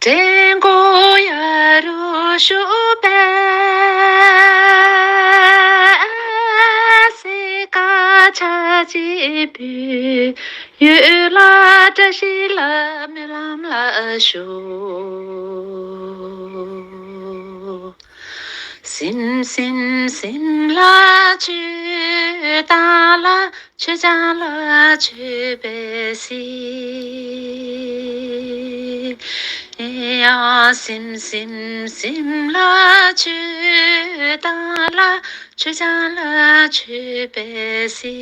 Tengo yaro shupe seka chaji pu yula dashila milam la shu sim la chu da la chu ja la chu be si ya sim la chu da la chu ja la chu be si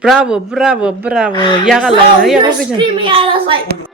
Bravo, bravo, bravo. Yagala, You're yaga screaming at us like.